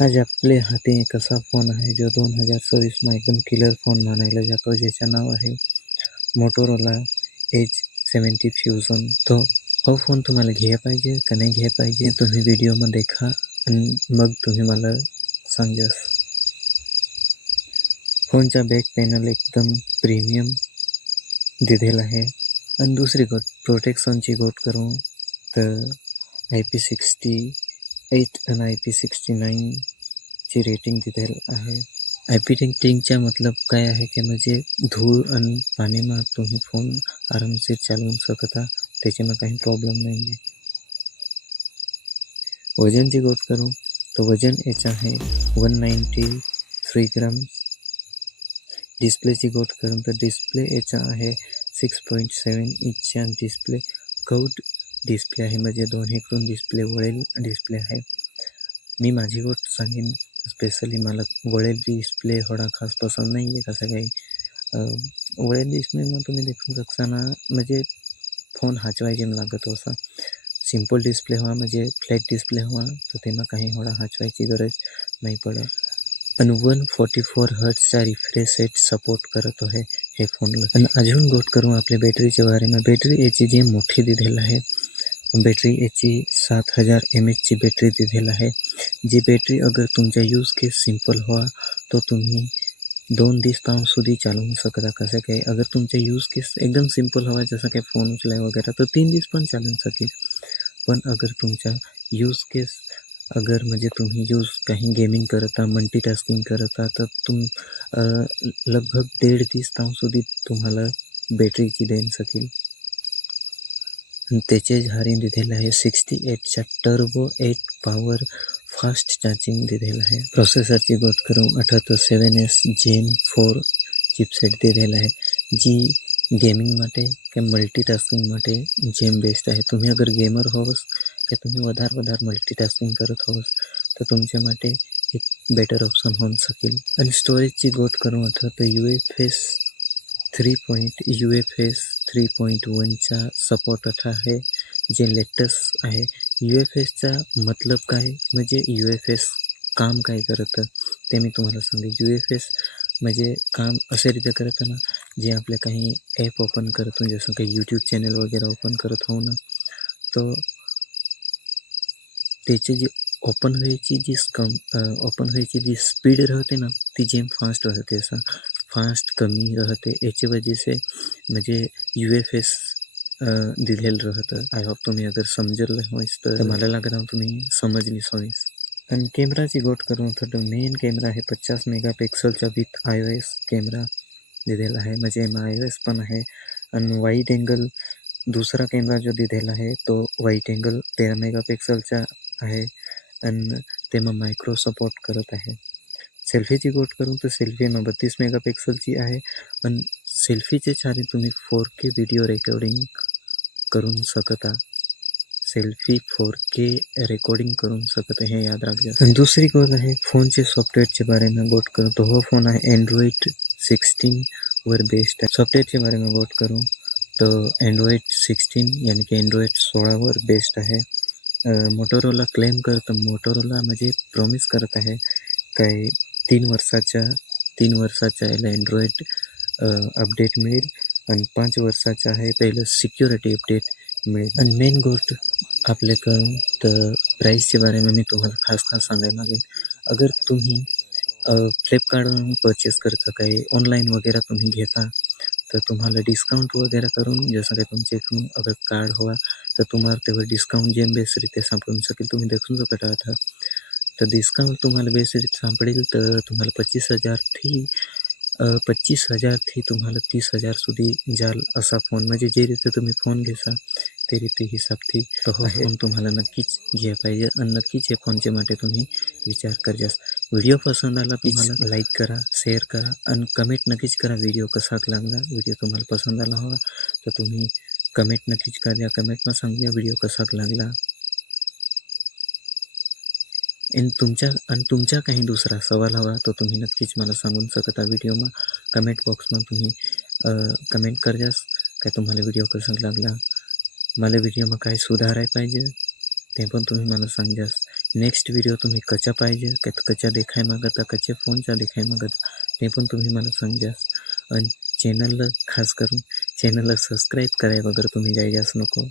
आज आपले हाती एक असा फोन आहे जो 2026मा एकदम किलर फोन मानला जातो, ज्याचे नाव आहे मोटोरोला एज 70 फ्युजन. तो हा फोन तुम्हाला घ्यायला पाहिजे का नाही घ्यायला पाहिजे, तुम्ही व्हिडिओमध्ये देखा आणि मग तुम्ही मला सांगा. फोनचा बॅक पॅनल एकदम प्रीमियम दिलेला आहे. आणि दुसरी गोष्ट प्रोटेक्शनची गोष्ट करू तर IP68 आणि IP69 ची रेटिंग दिलेली आहे. IP रेटिंगचा मतलब काय आहे की म्हणजे धूळ आणि पाण्यात तुम्ही फोन आरामशीर चालवू शकता, त्याच्यामध्ये काही प्रॉब्लेम नाही आहे. वजनची गोष्ट करू तर वजन याचं आहे 193 ग्राम. डिस्प्लेची गोष्ट करू तर डिस्प्ले याचा आहे 6.7 इंचचा डिस्प्ले. कर्व्ड डिस्प्ले आहे, म्हणजे दोन्हीकडून डिस्प्ले वळेल डिस्प्ले आहे. मी माझी गोष्ट सांगेन, स्पेशली मला वळेल डिस्प्ले थोडा खास पसंत नाही आहे. कसं काही वळेल डिस्प्लेમાં तुम्ही देखू शकता ना, म्हणजे फोन हाचवायचे लागत असा. सिम्पल डिस्प्ले हवा म्हणजे फ्लॅट डिस्प्ले हवा तर तेव्हा काही थोडा हाचवायची गरज नाही पडत. आणि 144 हर्ट्जचा रिफ्रेश रेट सपोर्ट करत आहे हे फोनला. आणि अजून गोष्ट करू आपल्या बॅटरीच्या बारेમાં. बॅटरी याची जी मोठी दिलेली आहे, बॅटरी याची 7000 mAhची बॅटरी दिलेली आहे. जी बॅटरी अगर तुमचा यूज केस सिंपल हुआ तो तुम्ही 2 दिवस સુધી चालवू शकता. कसं काय अगर तुमचा यूज केस एकदम सिंपल हवा, जसं काही फोन उचलाय वगैरे, तर 3 दिवस पण चालू शकेल. पण अगर तुमचा यूज केस अगर म्हणजे तुम्ही यूज काही गेमिंग करता, मल्टीटास्किंग करता, तर लगभग 1.5 दिवस સુધી तुम्हाला बॅटरीची देऊ शकेल. त्याचे झारी दिलेलं आहे 68चा टर्बो 8 पॉवर फास्ट चार्जिंग दिलेलं आहे. प्रोसेसरची गोष्ट करू 78 Gen 4 चिपसेट दिलेला आहे, जी गेमिंग માટે કે મલ્ટીટાસ્કિંગ માટે જેમ બેસ્ટ आहे. तुम्ही अगर गेमर होस કે तुम्ही વધારે મલ્ટીટાસ્કિંગ करत होस तर तुमच्या માટે एक बेटर ऑप्शन होऊ शकेल. आणि स्टोरेजची गोष्ट करू तर UFS 3.1चा सपोर्ट आहे, जे लेटेस्ट आहे. UFSचा मतलब काय म्हणजे UFS काम काय करतं ते मी तुम्हाला सांगेन. UFS म्हणजे काम असे रीते करतं ना, जे आपले काही ॲप ओपन करतो, जसं काही यूट्यूब चॅनल वगैरे ओपन करत हो ना, तर त्याची जी ओपन व्हायची जी स्पीड राहते ना, ती जेम फास्ट राहते. असं फास्ट कमी राहते. याची वजह से म्हणजे UFS दिलेलं राहतं. आय होप तुम्ही अगर समजलं होईस तर मला लागतं तुम्ही समजली होईस. आणि कॅमेराची गोष्ट करू तर मेन कॅमेरा आहे 50 मेगापिक्सलचा विथ iOS कॅमेरा दिलेला आहे, म्हणजे iOS पण आहे. आणि वाईड अँगल दूसरा कॅमेरा जो दिलेला आहे तो वाईड अँगल 13 मेगापिक्सलचा आहे आणि तेव्हा मायक्रो सपोर्ट करत आहे. सेल्फीची गोष्ट करू तर सेल्फीમાં 32 मेगापिक्सलची आहे. आणि सेल्फीचे छान तुम्ही 4K व्हिडिओ रेकॉर्डिंग करू शकता. सेल्फी 4K रेकॉर्डिंग करू शकते, हे याद राखजा. आणि दुसरी गोष्ट आहे फोनचे सॉफ्टवेअरच्या बारेમાં गोष्ट करू तो हो फोन आहे Android 16 वर बेस्ड आहे. सॉफ्टवेअरच्या बारेમાં गोष्ट करू तो Android 16 यानी की Android 16 वर बेस्ड आहे. मोटोरोला क्लेम करतं, मोटोरोला म्हणजे प्रॉमिस करत आहे काय 3 वर्षाचा याला अँड्रॉइड अपडेट मिळेल आणि 5 वर्षाचा आहे पहिलं सिक्युरिटी अपडेट मिळेल. आणि मेन गोष्ट आपले करू तर प्राईसच्या बारेમાં मी तुम्हाला खास सांगायला मागेन. अगर तुम्ही फ्लिपकार्टवरून परचेस करता, काही ऑनलाईन वगैरे तुम्ही घेता, तर तुम्हाला डिस्काउंट वगैरे करून, जसं काही तुमच्या इकडून अगर कार्ड हवा तर तुम्हाला तेव्हा डिस्काउंट जेम बेसरीते सापडून शकेल. तुम्ही देखून शकता आता तर डिस्काउंट तुम्हाला बेसरीत सापडेल तर तुम्हाला 25,000 થી तुम्हाला 30,000 સુધી जाल असा फोन. म्हणजे जे रीते तुम्ही फोन घेसा ते रीते हिसाबથી तो फोन तुम्हाला नक्कीच घ्यायला पाहिजे. आणि नक्कीच हे फोनच्या માટે तुम्ही विचार करजास. व्हिडिओ पसंत आला तुम्हाला लाईक करा, शेअर करा आणि कमेंट नक्कीच करा व्हिडिओ कसा लागला. व्हिडिओ तुम्हाला पसंत आला हवा तर तुम्ही कमेंट नक्कीच करा. कमेंटમાં सांगा व्हिडिओ कसा लागला. आणि तुमचा काही दुसरा सवाल हवा तो तुम्ही नक्कीच मला सांगू शकता. व्हिडिओમાં कमेंट बॉक्सમાં तुम्ही कमेंट करजास काय तुम्हाला व्हिडिओ कसा लागला. मला व्हिडिओમાં काय सुधारायला पाहिजे ते पण तुम्ही मला सांगजास. नेक्स्ट व्हिडिओ तुम्ही कचा पाहिजे कचा देखाय मागता कचे फोनचा देखाय मागता ते पण तुम्ही मला सांगास. आणि चॅनलला खास करून चॅनलला सबस्क्राईब कराय वगैरे तुम्ही जायलाच नको.